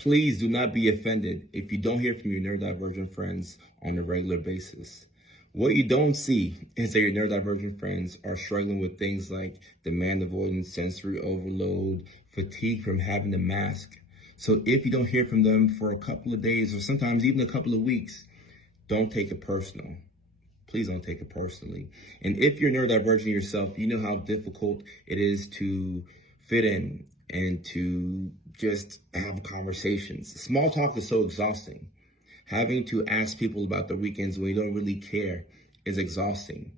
Please do not be offended if you don't hear from your neurodivergent friends on a regular basis. What you don't see is that your neurodivergent friends are struggling with things like demand avoidance, sensory overload, fatigue from having to mask. So if you don't hear from them for a couple of days or sometimes even a couple of weeks, don't take it personal. Please don't take it personally. And if you're neurodivergent yourself, you know how difficult it is to fit in and to just have conversations. Small talk is so exhausting. Having to ask people about the weekends when you don't really care is exhausting.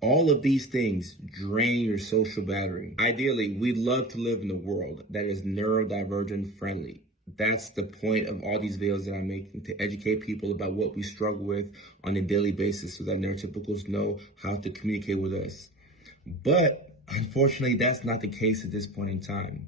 All of these things drain your social battery. Ideally, we'd love to live in a world that is neurodivergent friendly. That's the point of all these videos that I'm making, to educate people about what we struggle with on a daily basis so that neurotypicals know how to communicate with us. But unfortunately, that's not the case at this point in time.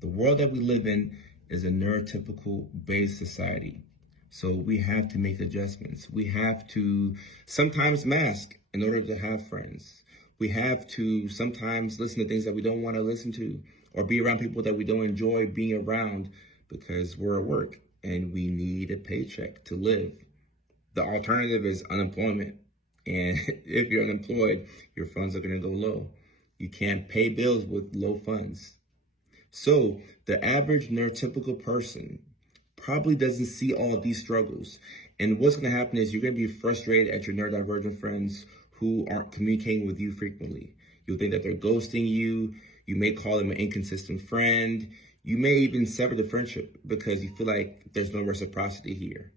The world that we live in is a neurotypical-based society. So we have to make adjustments. We have to sometimes mask in order to have friends. We have to sometimes listen to things that we don't want to listen to, or be around people that we don't enjoy being around because we're at work and we need a paycheck to live. The alternative is unemployment. And if you're unemployed, your funds are going to go low. You can't pay bills with low funds. So the average neurotypical person probably doesn't see all of these struggles. And what's going to happen is you're going to be frustrated at your neurodivergent friends who aren't communicating with you frequently. You'll think that they're ghosting you. You may call them an inconsistent friend. You may even sever the friendship because you feel like there's no reciprocity here.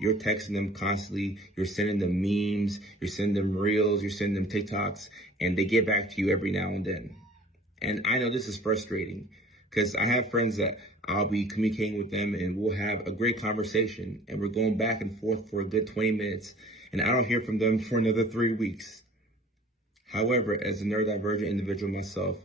You're texting them constantly. You're sending them memes. You're sending them reels. You're sending them TikToks. And they get back to you every now and then. And I know this is frustrating because I have friends that I'll be communicating with them and we'll have a great conversation and we're going back and forth for a good 20 minutes and I don't hear from them for another 3 weeks. However, as a neurodivergent individual myself,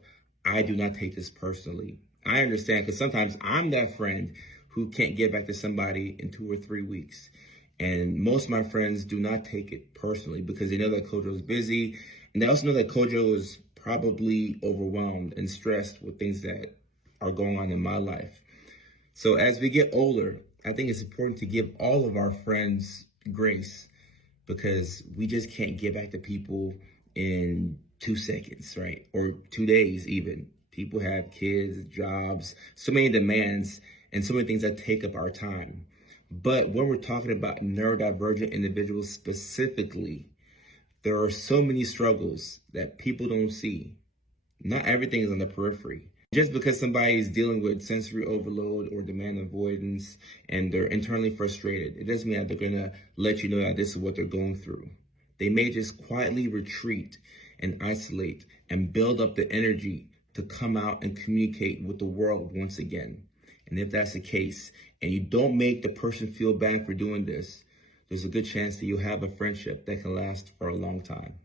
I do not take this personally. I understand because sometimes I'm that friend who can't get back to somebody in 2 or 3 weeks. And most of my friends do not take it personally because they know that Kojo is busy. And they also know that Kojo is probably overwhelmed and stressed with things that are going on in my life. So as we get older, I think it's important to give all of our friends grace because we just can't get back to people in 2 seconds, right? Or 2 days even. People have kids, jobs, so many demands, and so many things that take up our time. But when we're talking about neurodivergent individuals specifically, there are so many struggles that people don't see. Not everything is on the periphery. Just because somebody is dealing with sensory overload or demand avoidance and they're internally frustrated, it doesn't mean that they're going to let you know that this is what they're going through. They may just quietly retreat and isolate and build up the energy to come out and communicate with the world once again. And if that's the case, and you don't make the person feel bad for doing this, there's a good chance that you'll have a friendship that can last for a long time.